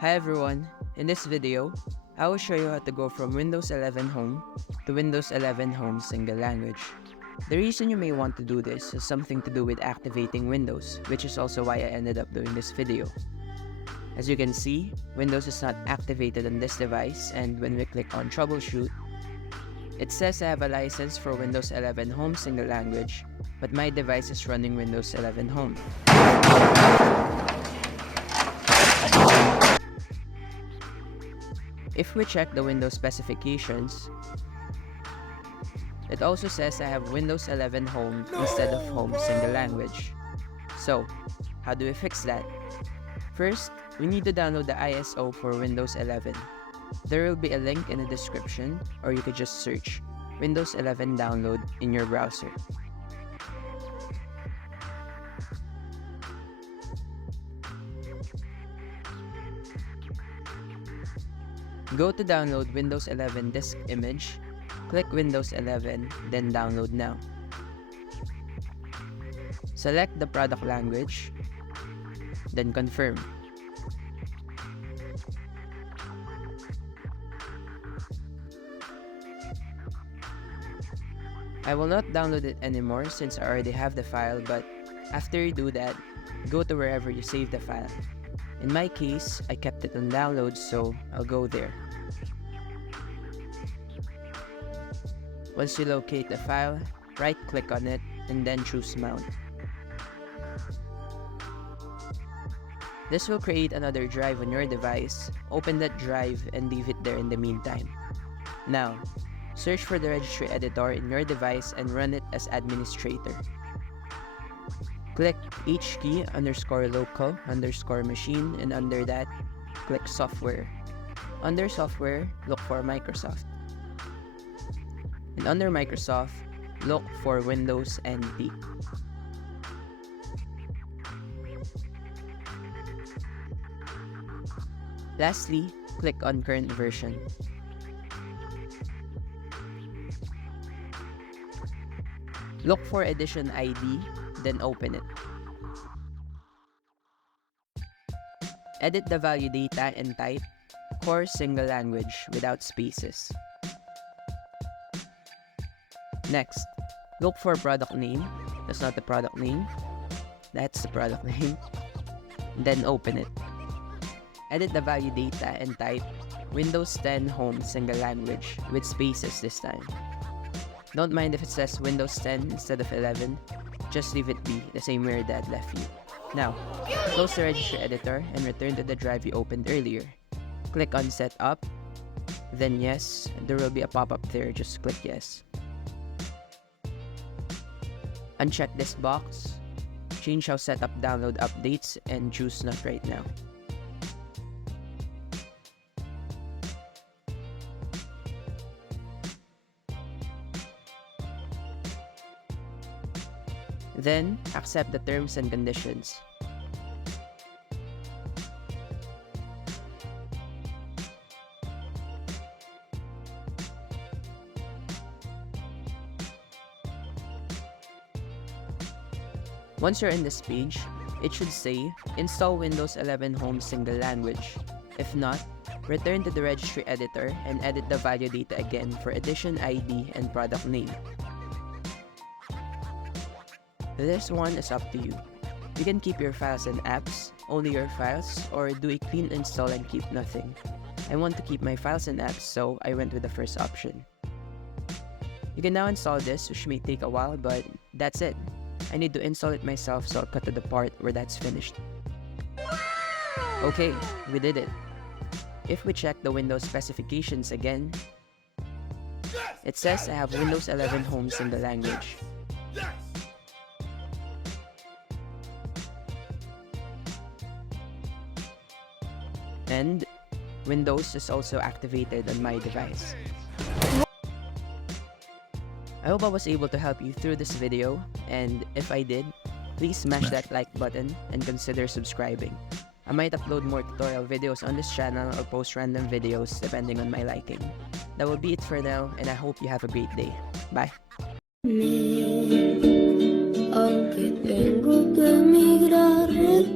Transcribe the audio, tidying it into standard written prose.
Hi everyone, in this video, I will show you how to go from Windows 11 Home to Windows 11 Home single language. The reason you may want to do this has something to do with activating Windows, which is also why I ended up doing this video. As you can see, Windows is not activated on this device, and when we click on Troubleshoot, it says I have a license for Windows 11 Home single language, but my device is running Windows 11 Home. If we check the Windows specifications, it also says I have Windows 11 Home instead of Home single language. So, how do we fix that? First, we need to download the ISO for Windows 11. There will be a link in the description, or you could just search Windows 11 download in your browser. Go to download Windows 11 disk image, click Windows 11, then download now. Select the product language, then confirm. I will not download it anymore since I already have the file, but after you do that, go to wherever you saved the file. In my case, I kept it on downloads, so I'll go there. Once you locate the file, right-click on it and then choose Mount. This will create another drive on your device. Open that drive and leave it there in the meantime. Now, search for the registry editor in your device and run it as administrator. Click HKey_local_machine, and under that, click Software. Under Software, look for Microsoft. And under Microsoft, look for Windows NT. Lastly, click on Current Version. Look for Edition ID, then open it. Edit the value data and type Core Single Language without spaces. Next, look for product name. That's not the product name. That's the product name. Then open it. Edit the value data and type Windows 10 Home Single Language with spaces this time. Don't mind if it says Windows 10 instead of 11. Just leave it be, the same way your dad left you. Now, close the registry editor and return to the drive you opened earlier. Click on Setup, then Yes. There will be a pop-up there, just click Yes. Uncheck this box, change how Setup download updates, and choose Not right now. Then, accept the terms and conditions. Once you're in this page, it should say, Install Windows 11 Home Single Language. If not, return to the registry editor and edit the value data again for edition ID and product name. This one is up to you. You can keep your files and apps, only your files, or do a clean install and keep nothing. I want to keep my files and apps, so I went with the first option. You can now install this, which may take a while, but that's it. I need to install it myself, so I'll cut to the part where that's finished. Okay, we did it. If we check the Windows specifications again, it says I have Windows 11 Home Single Language. And Windows is also activated on my device. I hope I was able to help you through this video, and if I did, please smash that like button and consider subscribing. I might upload more tutorial videos on this channel or post random videos depending on my liking. That will be it for now, and I hope you have a great day. Bye!